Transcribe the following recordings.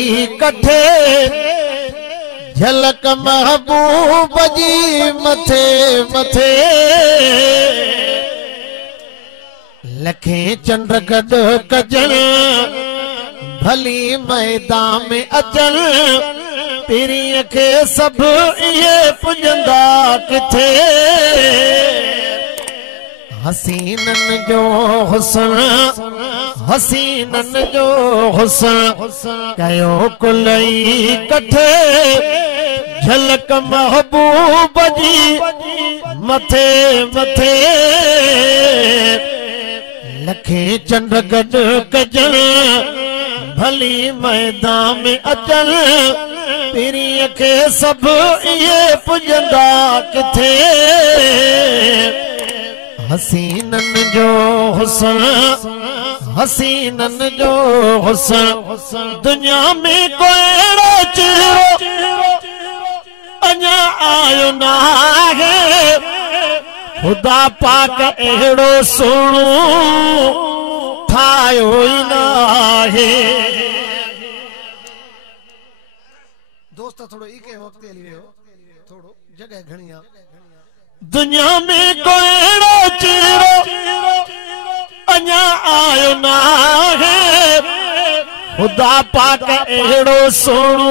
कठे झलक महबूब जी मथे मथे लखे चंड गड कजन भली मैदान में अचन तेरी के सब ये पुजंदा किथे हसीनन जो हुस्न हसीनन जो हुस्न कयो कुलई कठे झलक महबूब जी मथे मथे लखे चंड गड कजन भली मैदान में अचन तेरी के सब ये पुजंदा किथे हसीनन जो हुस्न हसीनन जो हुस्न दुनिया में कोई चेहरो अञा आयो ना है खुदा पाक एड़ो सुणो ठायो ही ना है दोस्त थोड़ो इके वक्त लिए हो थोड़ो जगह घणिया दुनिया में कोई चेहरो अञा आयो ना है खुदा पाक एड़ो सुणो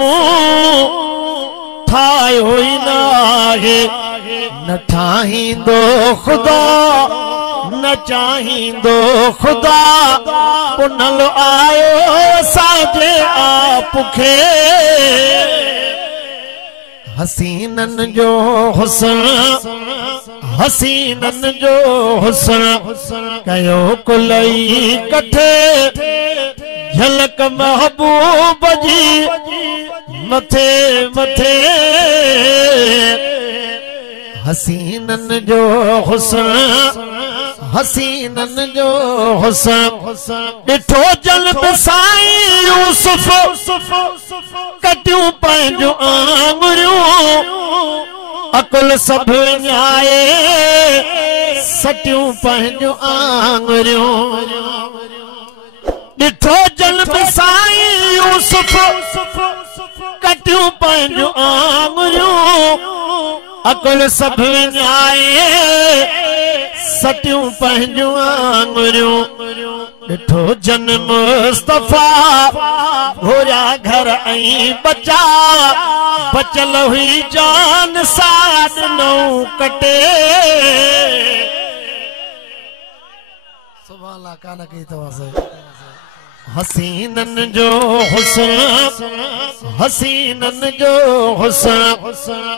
ठायो ही ना है न ठाहींदो खुदा न चाहींदो खुदा पुनल आयो साजे आपखे हसीनन जो हुस्न हसीनन जो हुस्न कयो कुलई कठे झलक महबूब जी मथे मथे हसीनन जो हुस्न हसीनन जो हुस्न डिठो जल्द साईं यूसुफ कटियूं पंहिंजूं आंगुरियूं अकुल सब न्याए सटियूं पंहिंजूं आंगुरियूं डिठो जल्द साईं यूसुफ कटियूं पंहिंजूं आंगुरियूं अकुल सब न्याए सटियूं पंहिंजूं आंगुरियूं डिठो जन मुस्तफा घोरिया घर ऐं बचा बचल हुई जान साध नौ कटे सुभान अल्लाह कान की तवज्जो हसीनन जो हुस्न हसीनन जो हुस्न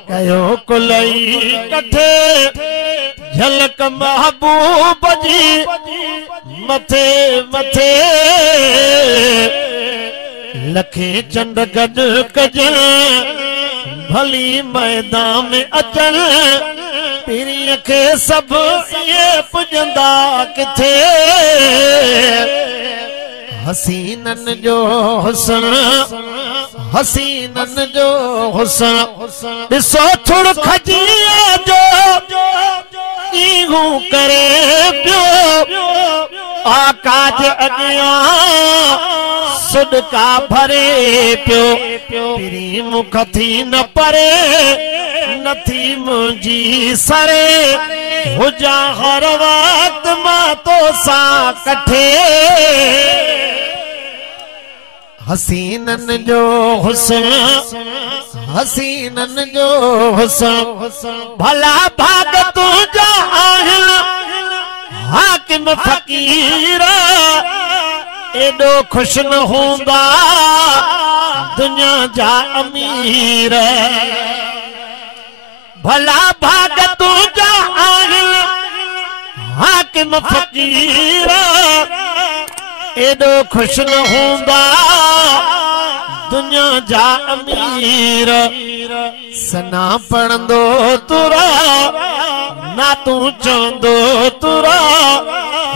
कयो कुलई कठे झलक महबूब जी मथे मथे लखे चंड गड कजन भली मैदान में अचन पीरी के सब ये पुजंदा किथे हसीनन जो हुस्न हसीनन जो हुस्न ॾिसो थोड़ खजिए जो ईहूं करे पियो आकाज अॻियां सुडका भरे पियो पीरी मुख थी न परे नथी मुंहिंजी सरे हुजा हर वक्त मां तो सा कठे हसीनन जो हुस्न हसीनन जो हुस्न भला भाग तुझा आहिल हाकिम फकीर एडो खुश न होंदा दुनिया जा अमीर भला भाग तुझा आहिल हाकिम फकीर एडो खुश न होंदा दुनिया जा अमीर सना पढ़ंदो तुरा ना तू चवंदो तुरा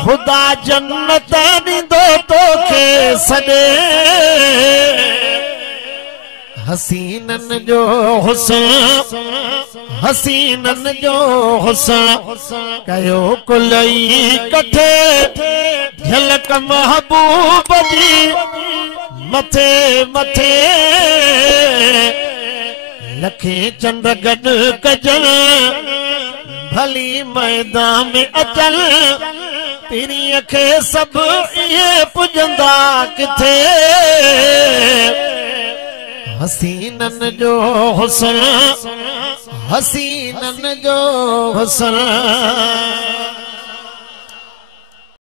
खुदा जन्नत ॾींदो तोखे सॾे हसीनन जो हुस्न हसीनन जो हुस्न कयो कुलई कठे झलक महबूब जी मथे मथे लखे चंड गड कजन भली मैदान में अचल पीरीअ खे सब ये पुजंदा किथे हसीनन जो हुस्न हसीनन जो हुस्न